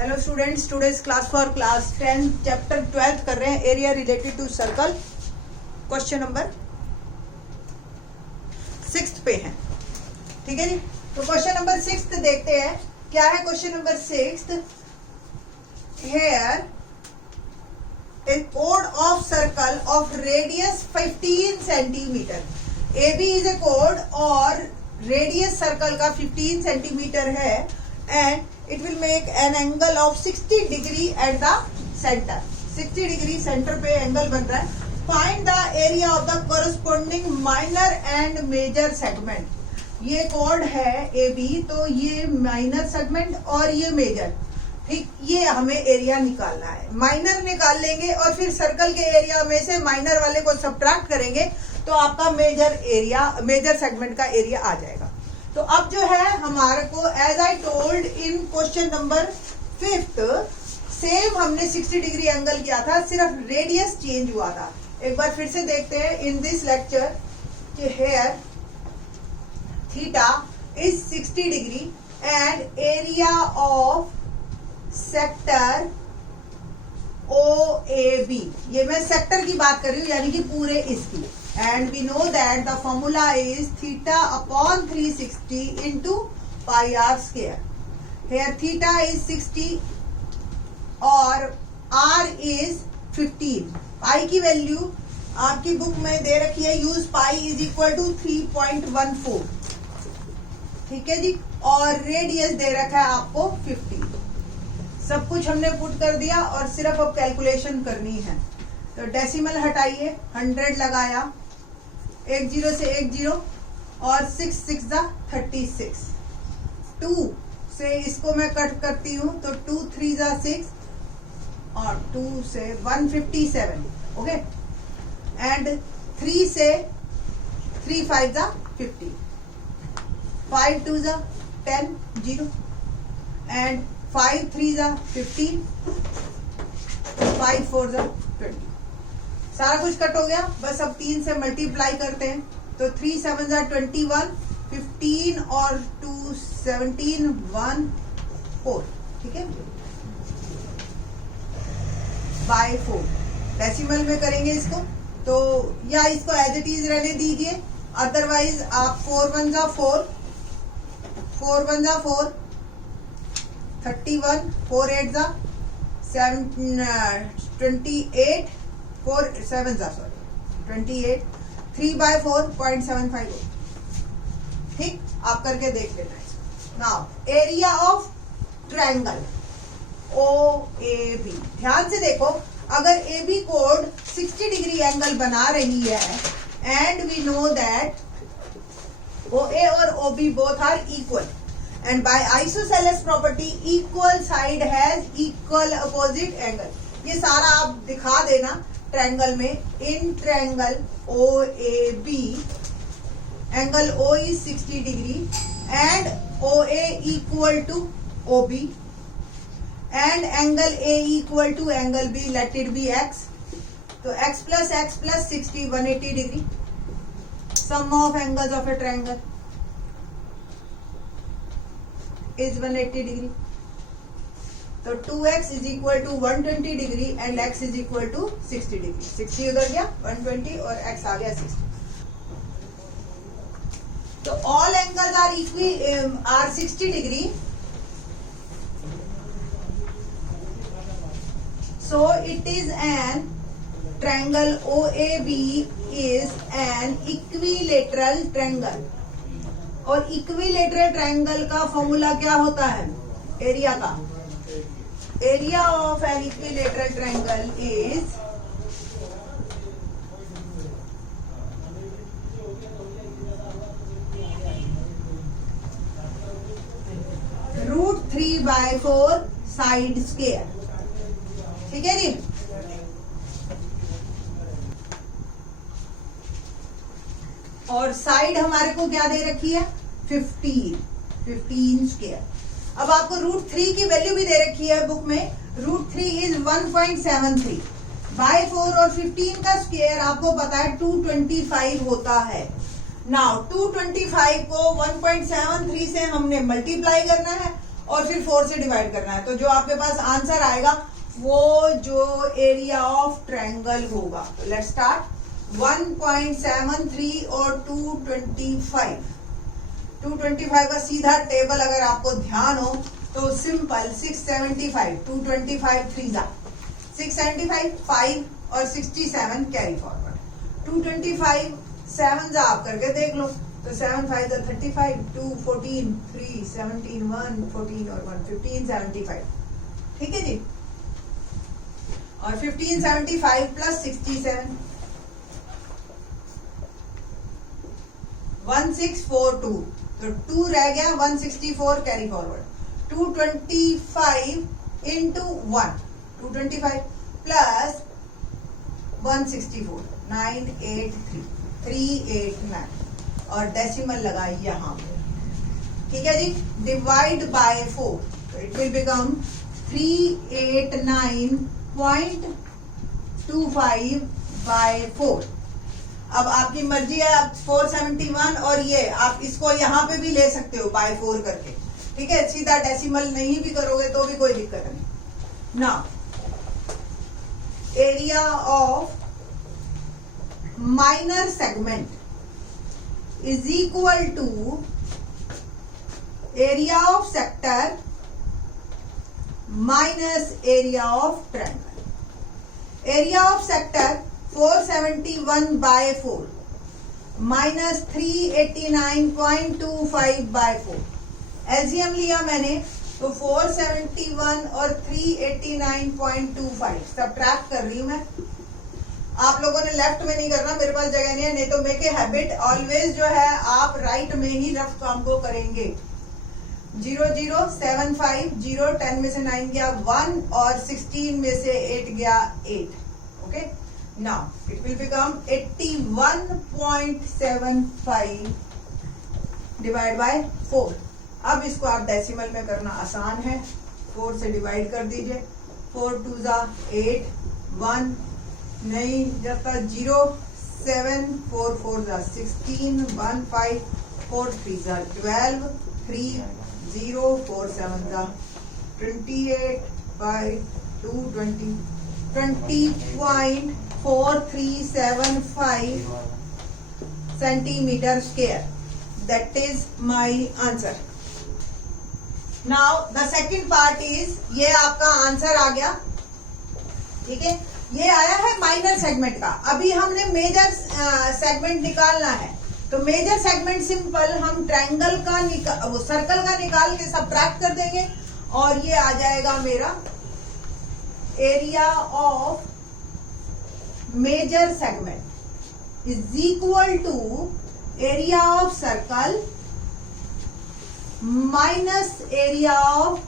Hello students, today's class for class 10 chapter 12 कर रहे हैं, area related to circle. Question number 6 पे है, ठीक है जी। तो क्वेश्चन नंबर 6 देखते हैं क्या है। Question number 6, here a chord of circle of radius 15 centimetre. AB is a chord और रेडियस सर्कल का 15 सेंटीमीटर है and it will make an angle of 60 degree at the center। 60 degree centre पे angle बन रहा है। Find the area of the corresponding minor and major segment। ये cord है AB, तो ये माइनर सेगमेंट और ये मेजर, ठीक। ये हमें एरिया निकालना है। माइनर निकाल लेंगे और फिर सर्कल के एरिया में से माइनर वाले को सब्ट्रैक्ट करेंगे तो आपका मेजर सेगमेंट का एरिया आ जाएगा। तो अब जो है हमारे को, as I told in question number 5, same हमने 60 डिग्री एंगल किया था, सिर्फ रेडियस चेंज हुआ था। एक बार फिर से देखते हैं इन दिस लेक्चर कि here theta is 60 degree and area of sector OAB, ये मैं सेक्टर की बात कर रही हूँ, यानी कि पूरे इसकी। And we know that the formula is theta upon 360 into pi r square. Here theta is 60 और आर इज 15। पाई की वैल्यू आपकी बुक में दे रखी है, use pi is equal to 3.14, ठीक है जी। और रेडियस दे रखा है आपको 50। सब कुछ हमने पुट कर दिया और सिर्फ अब कैलकुलेशन करनी है। तो डेसिमल हटाइए, 100 लगाया, 1 0 से 1 0 और 6 6 36। 2 से इसको मैं कट करती हूँ तो 2 3 6 और 2 से 157, ओके। एंड 3 से 3 5 50, 5 2 10 0 एंड 5 3 15, 5 4 20। सारा कुछ कट हो गया, बस अब 3 से मल्टीप्लाई करते हैं तो 3 7 21, 15 और 2 17 1 4, ठीक है, बाय 4। डेसिमल में करेंगे इसको तो, या इसको एज इट इज रहने दीजिए, अदरवाइज आप 4 1 4, 4 1 4, 31, 4 8 28, 4 7 28, 3 by 4.75, ठीक। आप करके देख लेना इसको। Now area of triangle OAB, ध्यान से देखो, अगर AB कोड 60 डिग्री एंगल बना रही है and we know that OA और OB both are equal and by isosceles property equal side has equal opposite angle। ये सारा आप दिखा देना ट्रायंगल में। In triangle OAB angle O is 60 degree and OA equal to OB and angle A equal to angle B, let it be X। तो X plus 60 180 degree, sum of angles of a triangle is 180 degree. तो 2x is equal to 120 degree and x is equal to 60 degree. 60 उधर गया, 120 और x आ गया 60। तो all angles are 60 degree, so it is an triangle OAB is an equilateral triangle। और equilateral triangle का formula क्या होता है एरिया का? Area of an equilateral triangle is √3/4 side square, ठीक है जी। और साइड हमारे को क्या दे रखी है 15 स्क्वायर। अब आपको √3 की वैल्यू भी दे रखी है बुक में, √3 इज 1.73 बाय 4 और 15 का स्क्वायर आपको पता है 225 होता है। नाउ 225 को 1.73 से हमने मल्टीप्लाई करना है और फिर 4 से डिवाइड करना है। तो जो आपके पास आंसर आएगा वो जो एरिया ऑफ ट्रायंगल होगा। Let's start. 1.73 और 225 का सीधा टेबल अगर आपको ध्यान हो तो सिंपल 675 225 3 जा 675 5 और 67 कैरी फॉरवर्ड 225 7 जा आप करके देख लो तो 7 5 35 2 14 3 17 1 14 और 1 15 75 ठीक है जी। और 1575 प्लस 67 1642 तो 2 रह गया 164 कैरी फॉरवर्ड 225 इंटू 1 225 प्लस 164 983 389 और डेसिमल लगाई यहाँ पे ठीक है जी। डिवाइड बाय 4 तो इट विल बिकम 389.25 बाय 4। अब आपकी मर्जी है आप 471 और ये आप इसको यहाँ पे भी ले सकते हो बाय 4 करके ठीक है। सीधा डेसिमल नहीं भी करोगे तो भी कोई दिक्कत नहीं। Now area of minor segment is equal to area of sector minus area of triangle. Area of sector 471 by 4 minus 389.25 by 4। LCM लिया मैंने तो 471 और 389.25 सब्ट्रैक्ट कर रही हूं मैं। आप लोगों ने लेफ्ट में नहीं करना, मेरे पास जगह नहीं है, नहीं तो मेक ए हैबिट ऑलवेज जो है आप राइट में ही रफ काम को करेंगे। 0 0 7 5 0 10 में से 9 गया 1 और 16 में से 8 गया 8 okay. Now it will become 81.75 divide by 4। अब इसको आप डेसिमल में करना आसान है, 4 से डिवाइड कर दीजिए 4 2 जा 8 1 नहीं जाता 0 7 4 4 जा 16 1 5 4 3 जा 12 3 0 4 7 जा 28 by 220 20.4375 centimeter square. That is my answer. Now the second part is ये आपका आंसर आ गया ठीक है। ये आया है माइनर सेगमेंट का। अभी हमने मेजर सेगमेंट निकालना है तो मेजर सेगमेंट सिंपल हम ट्रायंगल का वो सर्कल का निकाल के सबट्रैक्ट कर देंगे और ये आ जाएगा मेरा area of major segment is equal to area of circle minus area of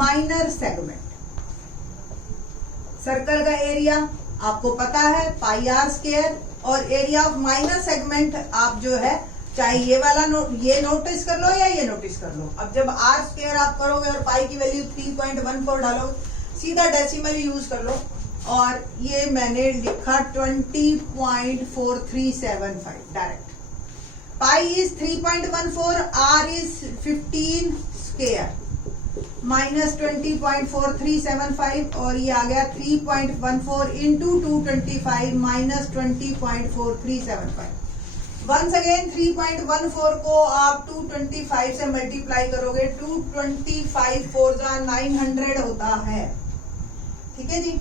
minor segment. Circle का एरिया आपको पता है पाई आर स्क्वायर और एरिया ऑफ माइनर सेगमेंट आप जो है चाहे ये वाला ये नोटिस कर लो या ये नोटिस कर लो। अब जब आर स्क्वायर आप करोगे और पाई की वैल्यू 3.14 डालोगे सीधा डेसिमल यूज कर लो और ये मैंने लिखा 20.4375 direct. Pi is 3.14 r is 15 square minus 20.4375 और ये आ गया 3.14 इंटू 225 माइनस 20.4375। वंस अगेन 3.14 को आप 225 से मल्टीप्लाई करोगे 225 4 जा 900 होता है ठीक है जी।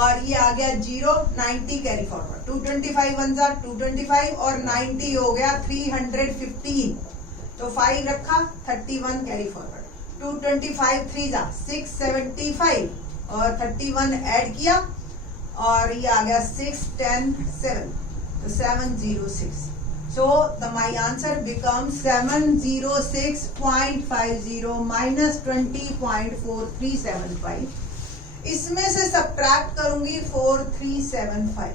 और ये आ गया 0 90 कैरी फॉरवर्ड 225 1 जा 225 और 90 हो गया 315 तो 5 रखा 31 कैरी फॉरवर्ड 225 3 जा 675 और 31 ऐड किया और ये आ गया 6 10 7 तो 706। So my answer becomes 706.50 minus 20.4375। इसमें से सब्ट्रैक्ट करूंगी 4375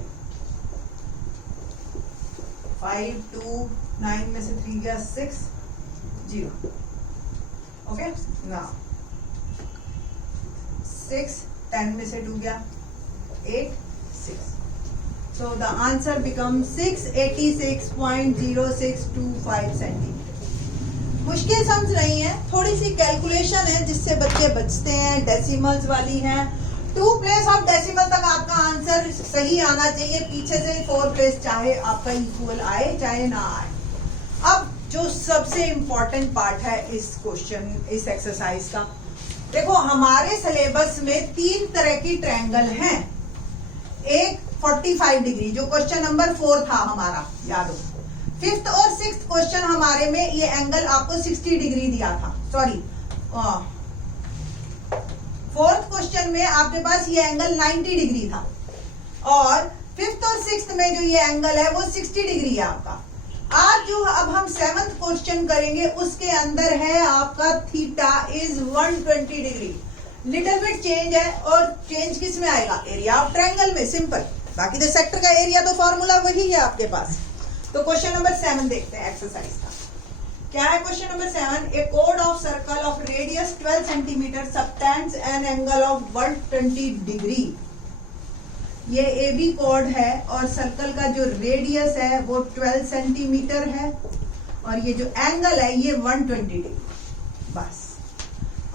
5 2 9 में से 3 गया 6 0 ओके। नाउ 6 10 में से 2 गया 8 6 so the answer becomes 686.0625 centimeters। मुश्किल सम्स नहीं है, थोड़ी सी कैलकुलेशन है जिससे बच्चे बचते हैं, डेसिमल्स वाली हैं। 2 प्लेस ऑफ डेसिमल तक आपका आंसर सही आना चाहिए, पीछे से 4 प्लेस चाहे आपका इक्वल आए चाहे ना आए। अब जो सबसे इंपॉर्टेंट पार्ट है इस क्वेश्चन, इस एक्सरसाइज का, देखो हमारे सिलेबस में 3 तरह की ट्रायंगल हैं। एक 45 डिग्री जो क्वेश्चन नंबर 4 था हमारा, याद हो। 5th और 6th क्वेश्चन हमारे में ये एंगल आपको 60 डिग्री दिया था, सॉरी 4th क्वेश्चन में आपके पास ये एंगल 90 डिग्री था, और 5th और 6th में जो ये एंगल है वो 60 डिग्री है आपका। आज जो अब हम 7th क्वेश्चन करेंगे उसके अंदर है आपका theta is 120 degree. Little bit change है, और चेंज किस में आएगा? एरिया ऑफ ट्रायंगल में, सिंपल। बाकी तो सेक्टर का एरिया तो फॉर्मूला वही है आपके पास। तो क्वेश्चन नंबर 7 देखते हैं एक्सरसाइज का। क्या है question number 7? A code of circle of radius 12 centimetre subtends an angle of 120 degree. ये ए बी कोड है और सर्कल का जो रेडियस है वो 12 सेंटीमीटर है, और ये जो एंगल है ये 120 डिग्री। बस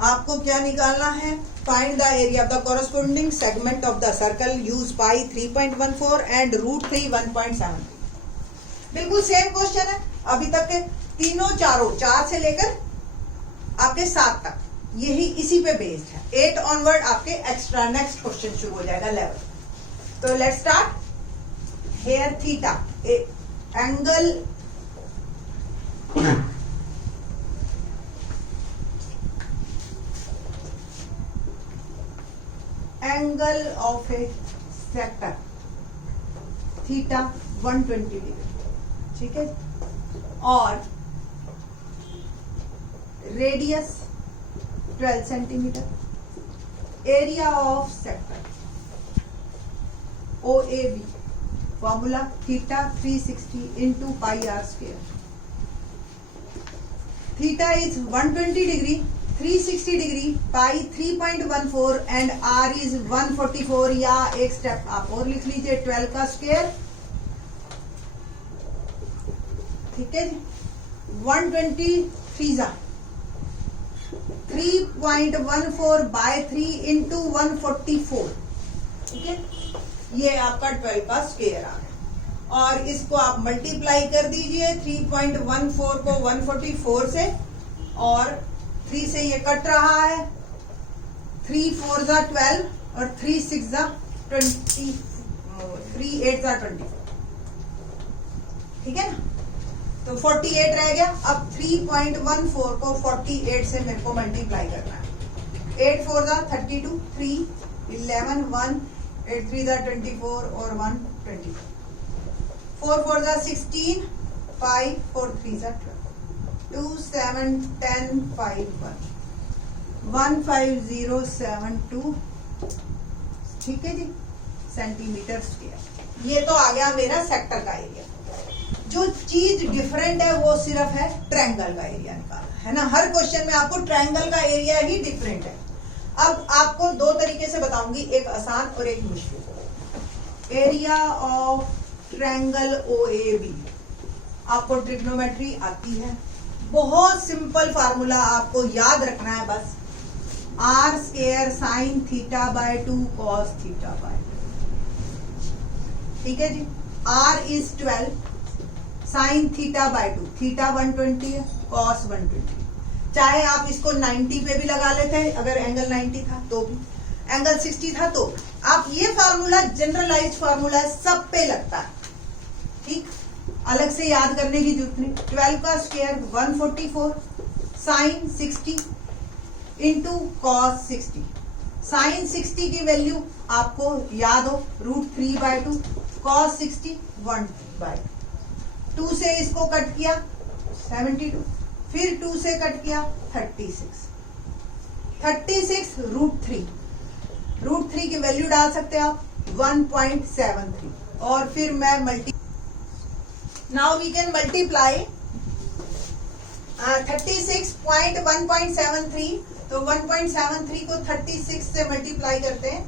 आपको क्या निकालना है? Find the area of the corresponding segment of the circle, use pi 3.14 and √3 1.7। बिल्कुल सेम क्वेश्चन है, अभी तक के तीनों चारों, 4 से लेकर आपके 7 तक यही इसी पे बेस्ड है। 8 ऑनवर्ड आपके एक्स्ट्रा नेक्स्ट क्वेश्चन शुरू हो जाएगा लेवल। तो let's start. Here theta angle of a sector theta 120 degree, ठीक है। और radius 12 centimetre, area of sector OAB, formula theta 360 into pi r square. Theta is 120 degree, 360 degree, pi 3.14 and r is 144, या एक step आप और लिख लीजिए 12 का स्क्वायर, ठीक है जी। 123 जा 3.14 बाय 3 इंटू 144, ठीक है। ये आपका 12 का स्क्वायर आ गया, और इसको आप मल्टीप्लाई कर दीजिए 3.14 को 144 से, और 3 से ये कट रहा है, 3 4 जा 12 और 3 6 जा 20, 3 8 जा 24, ठीक है ना। तो 48 रह गया। अब 3.14 को 48 से मेरे को मल्टीप्लाई करना है। 8 4 जा 32, 3 11 1 8 3 जा 24 और 1 24, 4 4 जा 16, 5 4 3 जा 12, 2 7 10 5 1 15072, ठीक है जी, सेंटीमीटर स्क्वायर। ये तो आ गया मेरा सेक्टर का एरिया। जो चीज डिफरेंट है वो सिर्फ है ट्रायंगल का एरिया निकालना है ना। हर क्वेश्चन में आपको ट्रायंगल का एरिया ही डिफरेंट है। अब आपको 2 तरीके से बताऊंगी, एक आसान और एक मुश्किल। एरिया ऑफ ट्रायंगल OAB, आपको ट्रिग्नोमेट्री आती है, बहुत सिंपल फार्मूला आपको याद रखना है बस, r square sine theta by 2 cos theta by 2, ठीक है जी। r is 12, sine theta by 2, theta 120 है, कॉस 120। चाहे आप इसको 90 पे भी लगा लेते हैं, अगर एंगल 90 था तो भी, एंगल 60 था तो आप, ये फार्मूला जनरलाइज्ड फार्मूला है, सब पे लगता है, ठीक, अलग से याद करने की जरूरत नहीं। 12 का square 144, sine 60 into cos 60। Sine 60 की वैल्यू आपको याद हो √3/2, कॉस 60 1/2। 2 से इसको कट किया 72, फिर 2 से कट किया 36, √3 की वैल्यू डाल सकते हैं आप 1.73, और फिर मैं नाउ वी कैन मल्टीप्लाई 36.1.73, तो 1.73 को 36 से मल्टीप्लाई करते हैं।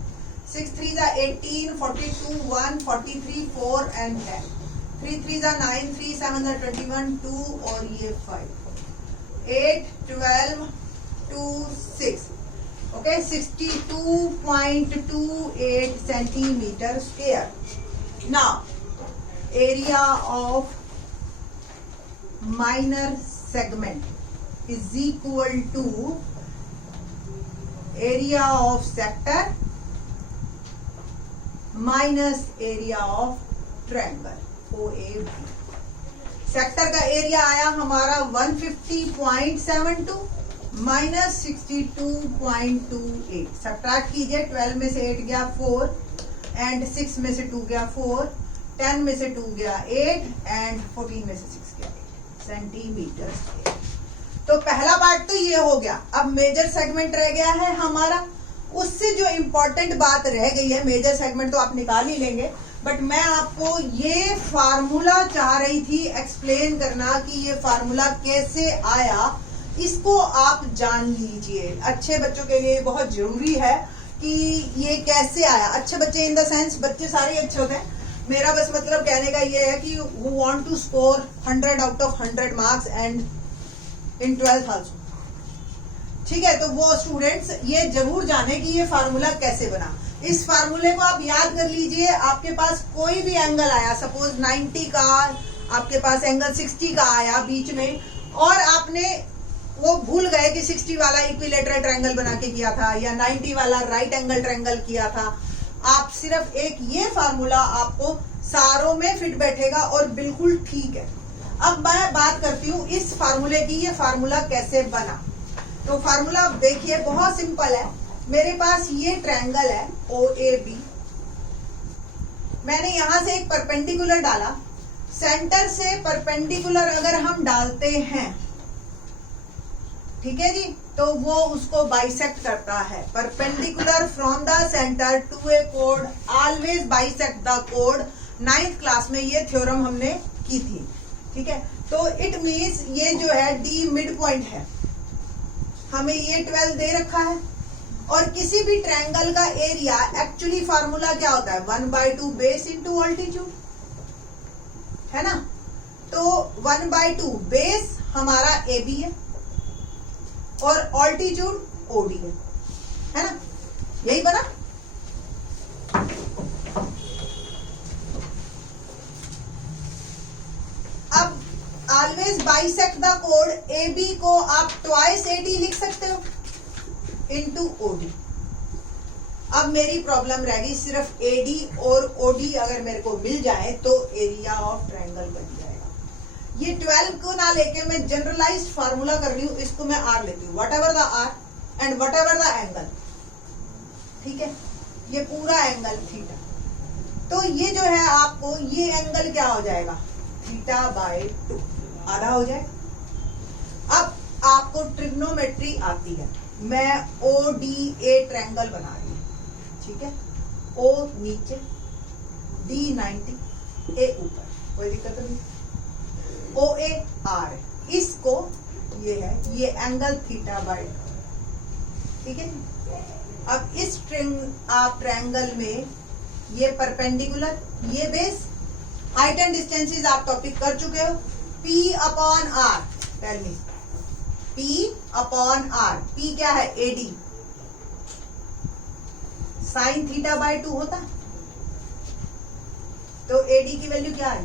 6 3 जा 18, 42 1, 43 4 and 10, 3 3 जा 9, 3 7 जा 21 2 और ये 5। 8, 12 to 6. Okay, 62.28 centimeter square. Now, area of minor segment is equal to area of sector minus area of triangle OAB. Sector का एरिया आया हमारा 150.72 माइनस 62.28. सब्ट्रैक्ट कीजिए, 12 में से 8 गया 4 एंड 6 में से 2 गया 4, 10 में से 2 गया 8 एंड 14 में से 6 गया 8 सेंटीमीटर। तो पहला पार्ट तो ये हो गया। अब मेजर सेगमेंट रह गया है हमारा। उससे जो इंपॉर्टेंट बात रह गई है, मेजर सेगमेंट तो आप निकाल ही लेंगे, बट मैं आपको ये फार्मूला चाह रही थी एक्सप्लेन करना कि ये फार्मूला कैसे आया, इसको आप जान लीजिए। अच्छे बच्चों के लिए बहुत जरूरी है कि ये कैसे आया। अच्छे बच्चे इन द सेंस बच्चे सारे अच्छे होते हैं, मेरा बस मतलब कहने का ये है कि who want to score 100 out of 100 marks and in 12th also, ठीक है। तो वो स्टूडेंट्स ये जरूर जाने कि ये फार्मूला कैसे बना। इस फार्मूले को आप याद कर लीजिए। आपके पास कोई भी एंगल आया, सपोज 90 का, आपके पास एंगल 60 का आया बीच में, और आपने वो भूल गए कि 60 वाला इक्विलेटरल ट्रायंगल बना के किया था या 90 वाला राइट एंगल ट्रायंगल किया था। आप सिर्फ एक ये फार्मूला आपको सारों में फिट बैठेगा और बिल्कुल ठीक है। अब मैं बात करती हूँ इस फार्मूले की, ये फार्मूला कैसे बना। तो फार्मूला देखिए बहुत सिंपल है। मेरे पास ये ट्रायंगल है OAB, मैंने यहां से एक परपेंडिकुलर डाला। सेंटर से परपेंडिकुलर अगर हम डालते हैं, ठीक है जी, तो वो उसको बाइसेक्ट करता है। Perpendicular from the centre to A code always bisect the code. 9th class में ये थ्योरम हमने की थी, ठीक है। तो इट मीन्स ये जो है D मिड पॉइंट है, हमें ये 12 दे रखा है। और किसी भी ट्रायंगल का एरिया एक्चुअली फार्मूला क्या होता है, 1/2 बेस इंटू ऑल्टीट्यूड, है ना। तो 1/2 बेस हमारा AB है और ऑल्टीट्यूड OD है ना, यही बना। अब always bisect the code, AB को आप ट्वाइस AD लिख सकते हो इंटू OD। अब मेरी प्रॉब्लम रह गई सिर्फ AD और OD अगर मेरे को मिल जाए तो एरिया ऑफ ट्रायंगल बन जाएगा। ये 12 को ना लेके मैं जनरलाइज्ड फार्मूला कर रही हूँ, इसको मैं R लेती हूँ, what ever the R and what ever the angle, ठीक है। ये पूरा एंगल थीटा, तो ये जो है आपको ये एंगल क्या हो जाएगा, θ/2 आधा हो जाए। अब आपको ट्रिग्नोमेट्री आती है, मैं ODA ट्रायंगल बना रही हूँ, ठीक है। O नीचे, D 90, A ऊपर, कोई दिक्कत नहीं। OA R, इसको ये है, ये एंगल θ/2, ठीक है। अब इस ट्रायंगल में ये परपेंडिकुलर, ये बेस, हाइट एंड डिस्टेंसेस आप टॉपिक कर चुके हो। P/R, tell me, P/R, P क्या है, AD, साइन θ/2 होता है, तो AD की वैल्यू क्या है,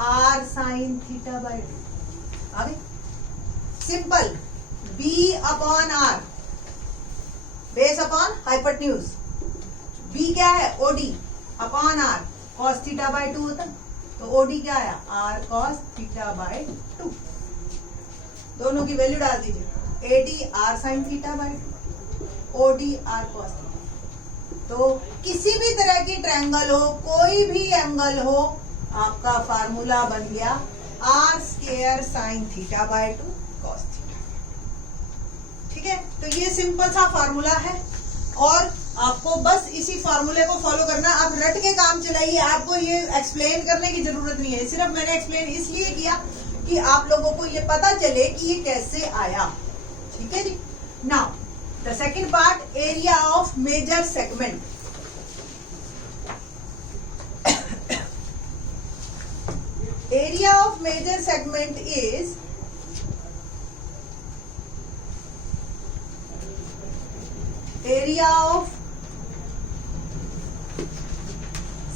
R साइन θ/2। आगे simple, B/R, base upon hypotenuse, B क्या है, OD अपॉन R, cos θ/2 होता है, तो OD क्या है, R cos θ/2। दोनों की वैल्यू डाल दीजिए, AD R sin θ/2, OD R cos θ। तो किसी भी तरह की ट्रायंगल हो, कोई भी एंगल हो, आपका फार्मूला बन गया R² sin θ/2 cos θ, ठीक है। तो ये सिंपल सा फार्मूला है और आपको बस इसी फार्मूले को फॉलो करना। आप रट के काम चलाइए, आपको ये एक्सप्लेन करने की जरूरत नहीं है। सिर्फ मैंने एक्सप्लेन इसलिए किया कि आप लोगों को ये पता चले कि ये कैसे आया, ठीक है जी। Now the second part, area of major segment. Area of major segment is area of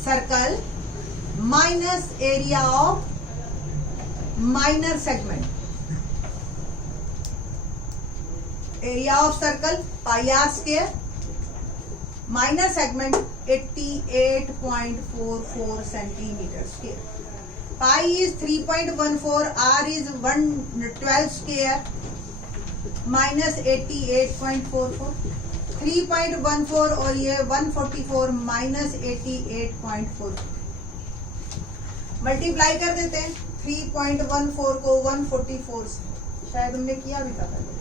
circle minus area of minor segment. Area of circle pi r square, minor segment 88.44 centimetre square. Pi is 3.14, r is 112 square minus 88.44. 3.14 और ये 144 minus 88.4. Multiply कर देते हैं 3.14 को 144 से, शायद हमने किया भी था पहले.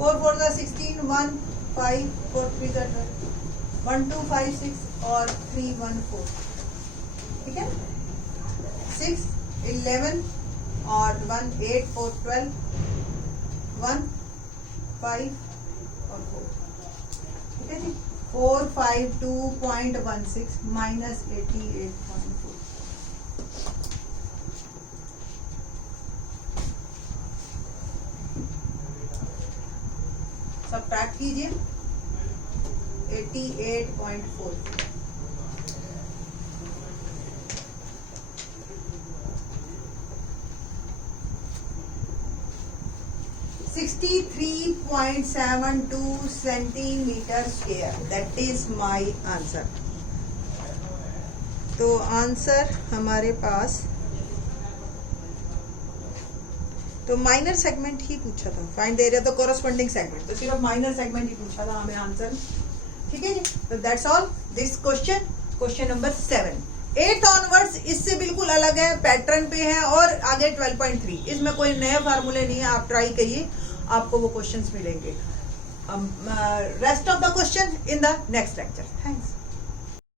4 4 16, 1 5 4 3 12, 1 2 5 6 और 3 1 4. ठीक है. 6 11 और 1 8 4 12, 1 5 और 4. ठीक है जी. 452.16 माइनस 88.4. सबट्रैक्ट कीजिए 88.4. 63.72 centimetre square. That is my answer. तो आंसर हमारे पास, तो माइनर सेगमेंट ही पूछा था. Find the area of the corresponding segment. तो सिर्फ माइनर सेगमेंट ही पूछा था हमें आंसर. ठीक है जी. तो that's all this question. Question number 7. 8 onwards इससे बिल्कुल अलग है, पैटर्न पे है और आगे 12.3. इसमें कोई नए फार्मूले नहीं है. आप ट्राई करिए, आपको वो क्वेश्चंस मिलेंगे. Rest of the question in the next lecture. Thanks.